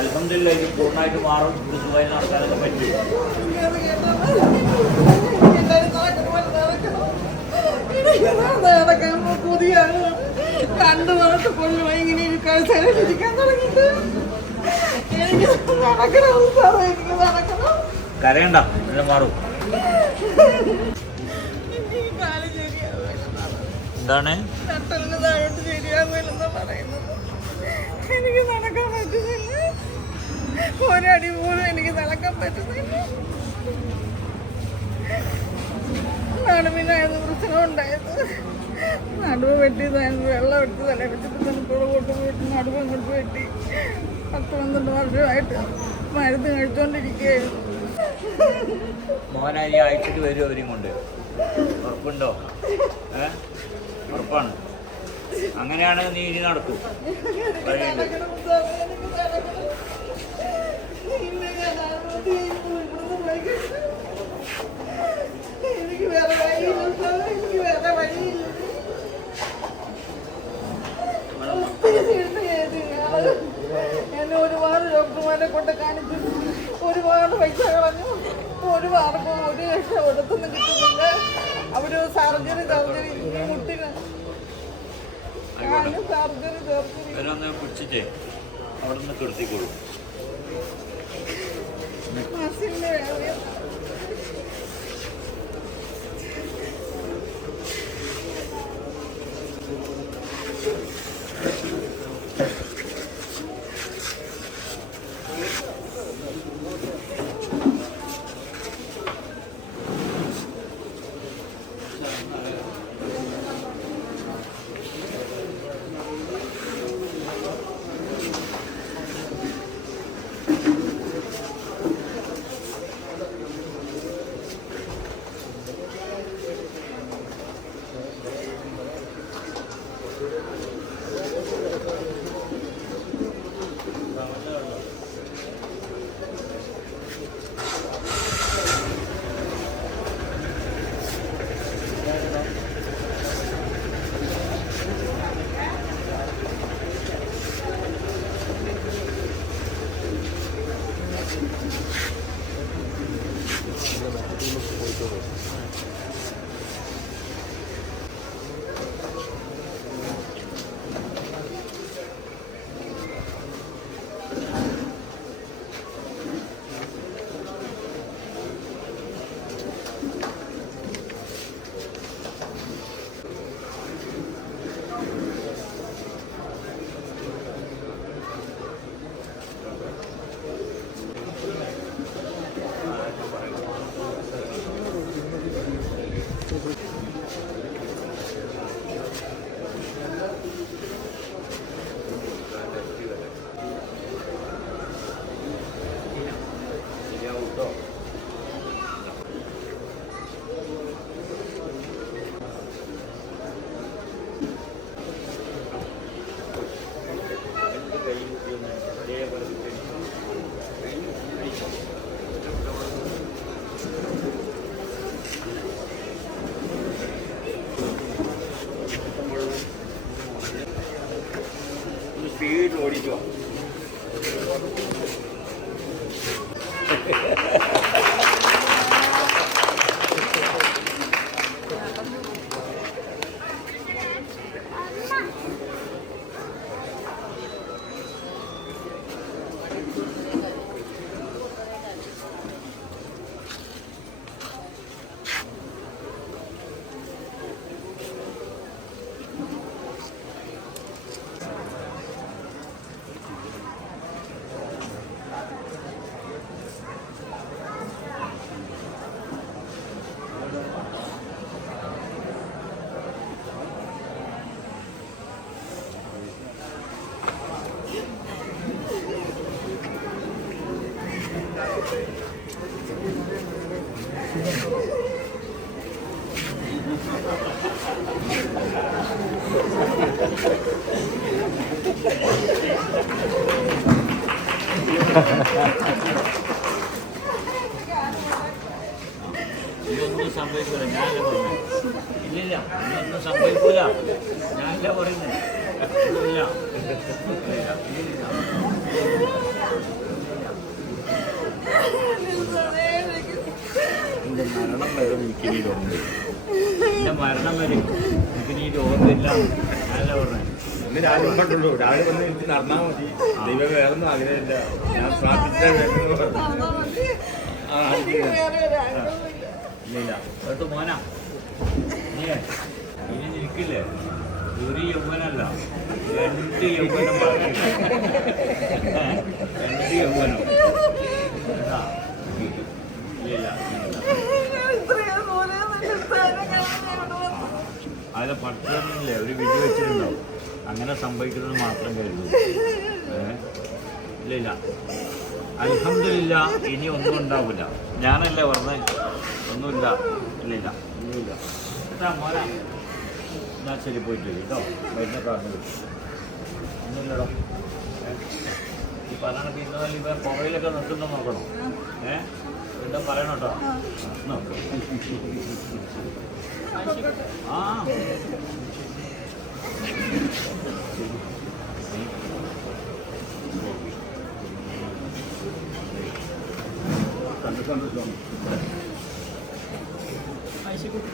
അൽഹംദുലില്ലാ ഇത് പൂർണ്ണമായിട്ട് മാറും. ഇത് സുഖമായി നടക്കാനൊക്കെ പറ്റും. പുതിയാണ് 2 മാസം കൊണ്ടുപോയി ഇങ്ങനെ ഇരിക്കാൻ തുടങ്ങിയിട്ട് എനിക്ക് നടക്കണം സാറേ, എനിക്ക് നടക്കണം. കരയണ്ട, എല്ലാം മാറും. എന്താണ് നട്ടലിന് താഴോട്ട് ശരിയാകുമെന്നാ പറയുന്നത്. എനിക്ക് നടക്കാൻ പറ്റുന്നില്ല, ഒരടി പോലും എനിക്ക് നടക്കാൻ പറ്റുന്നില്ല. നടുവിനായിരുന്നു പ്രശ്നം ഉണ്ടായത്. നടുവ് വെട്ടിയതായിരുന്നു, വെള്ളം എടുത്ത് തല വെച്ചിട്ട് തണുപ്പോടെ കൊണ്ടുപോയിട്ട് നടുവ് അങ്ങോട്ട് വെട്ടി. 10-12 വർഷമായിട്ട് മരുന്ന് കഴിച്ചുകൊണ്ടിരിക്കുകയായിരുന്നു. മോനെ ഈ അയച്ചിട്ട് വരും അവരെയും കൊണ്ട്. ഉറപ്പുണ്ടോ? ഉറപ്പാണ്. അങ്ങനെയാണെങ്കിൽ നീ ഇനി നടക്കും. എനിക്ക് വേറെ വഴിയില്ല, എനിക്ക് വേറെ വഴിയില്ല. എന്നെ ഒരുപാട് ഡോക്ടർമാരെ കൊണ്ട് കാണിച്ചു, ഒരുപാട് പൈസ കളഞ്ഞു, ഒരുപാട് ഒരു ലക്ഷം ഒടുത്തൊന്നും കിട്ടുന്നില്ല. അവര് സർജറി മുട്ടിന് സർജറി പിടിച്ചിട്ടേ അവിടെ നിന്ന് കിടത്തിക്കോളൂ. മസിലിന്റെ വേദന. സ്പീഡിൽ ഓടിക്കോ. ഇതൊന്നും സംഭവിക്കൂല, ഞാനല്ല പറയുന്നത്. ഇല്ലില്ല, ഇതൊന്നും സംഭവിക്കൂല, ഞാനല്ല പറയുന്നത്. ഇല്ല. എനിക്ക് നീ ഓർമ്മ എൻ്റെ മരണം വരും എനിക്ക് നീ ഓർമ്മയില്ല ഞാനല്ല പറഞ്ഞത്. ഇന്ന് രാവിലെ കണ്ടുള്ളൂ. രാവിലെ വന്ന് എനിക്ക് നടന്നാൽ മതി. ദൈവം വേറൊന്നും ആഗ്രഹമില്ല. ഞാൻ പ്രാർത്ഥിച്ചാൽ നടന്നാ മതി. എനിക്ക് വേറെ ഒരു ആഗ്രഹമില്ല. ഇല്ല കേട്ടോ മോനാ നീ ഇനി നിൽക്കില്ലേ ഒരു യൗവനല്ല 2 യൗവനം ബാക്കിയുണ്ട്. 2 യൗവനം കേട്ടാ ഇല്ല ഇത്രയും ദൂരെ നിന്ന് സ്ഥലം കാണാൻ ഞാൻ ഇവിടെ വന്നു. അതിലെ പഠിത്തമില്ലേ ഒരു വിധി വെച്ചിട്ടുണ്ടാവും അങ്ങനെ സംഭവിക്കുന്നത് മാത്രം കരുതും. ഇല്ല ഇല്ല അൽഹംദുലില്ല ഇനി ഒന്നും ഉണ്ടാവില്ല. ഞാനല്ലേ പറഞ്ഞത് ഒന്നുമില്ല. ഇല്ല ഇല്ല ഒന്നുമില്ല കേട്ടാ മോനാ. എന്നാൽ ശരി പോയിട്ട് കേട്ടോ മരുന്നൊക്കെ പറഞ്ഞു കിട്ടും. ഒന്നുമില്ലടോ ഈ പറയണക്ക് ഇന്നലെ ഇവ പുറയിലൊക്കെ നിർത്തുന്ന നോക്കണം. എന്താ പറയണം കേട്ടോ നോക്കാം. ആ കണ്ടു. ആയിക്കോട്ടെ